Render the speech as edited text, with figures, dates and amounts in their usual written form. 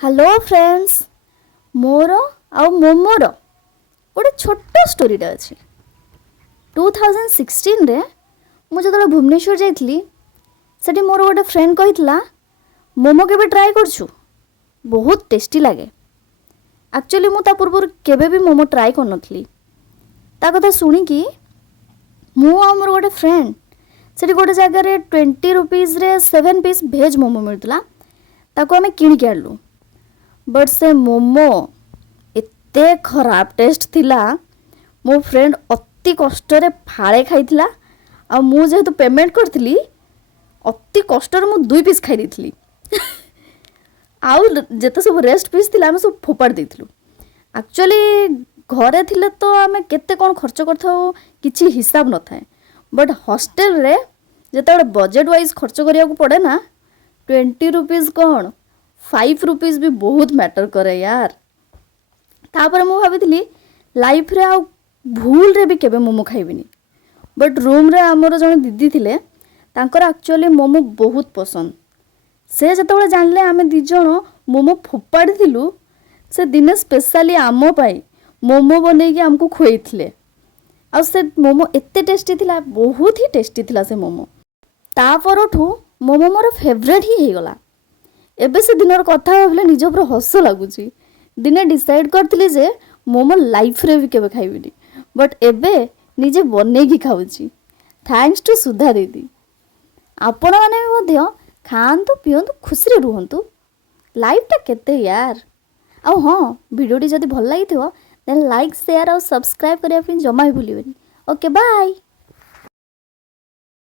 Hello friends मोर आउ मोमोर गोटे छोट स्टोरीटे अच्छी 2016 रे मुझे जो भुवनेश्वर जाइली सेठी मोर गोटे फ्रेंड कही मोमो केबे ट्राए करछु बहुत टेस्टी लगे। एक्चुअली मुझे पूर्व केबे भी मोमो ट्राए कर नथली। ता कथा शुणिकी मु आ मोर गोटे फ्रेंड सेठी गोटे जगार 20 रुपीज रे 7 पीस भेज मोमो मिलता ताको आमे किणिक आनलु। बट से मोमो एते खराब टेस्ट थिला मो फ्रेंड अति कष्ट रे फाळे खाइथिला आ मु जेहेतु पेमेंट करथिली अति कष्ट रे मु 2 पीस खाइ देथिली। आउ जेते सब रेस्ट पीस थिला हम सब फोपाड़ देथिलु। एक्चुअली घरे थिले तो आमे केते कोन खर्च करथाउ किछि हिसाब न थाए। बट हॉस्टल रे जेते बजेट वाइज खर्च करिया को पड़े ना 20 रुपीज कोन 5 रुपीज भी बहुत मैटर करे यार। तापर मु भाभी लाइफ रे आ भूल रे भी केबे मोमो खाइबिनी। बट रूम रे हमर जने दीदी थिले तांकर एक्चुअली मोमो बहुत पसंद। से जतबे जानले आमे दी जण मोमो फोपाड़ी थिलु से दिने स्पेशली आमो पाई मोमो बनै के हमको खुएथिले। आ से मोमो एते टेस्टी थिला बहुत ही टेस्टी थिला से मोमो। ता परठू मोमो मोर फेवरेट ही हे गला। एबे से दिनर कथा भाविले निज ऊपर हस लगुची। दिने डिसाइड करथिले जे मोमो लाइफ रे भी केबे खाइबिनी। बट एबे निजे बनै की खाउची। थैंक्स टू सुधा दीदी। आपण माने भी मध्य खांतु पियंतु खुशी रे रुहंतु। लाइफ टा केते यार। आ हां वीडियो टी जदी भल लागिथिवो देन लाइक शेयर और सब्सक्राइब करिया फिन जमा ही भूलिबेनी। Okay bye.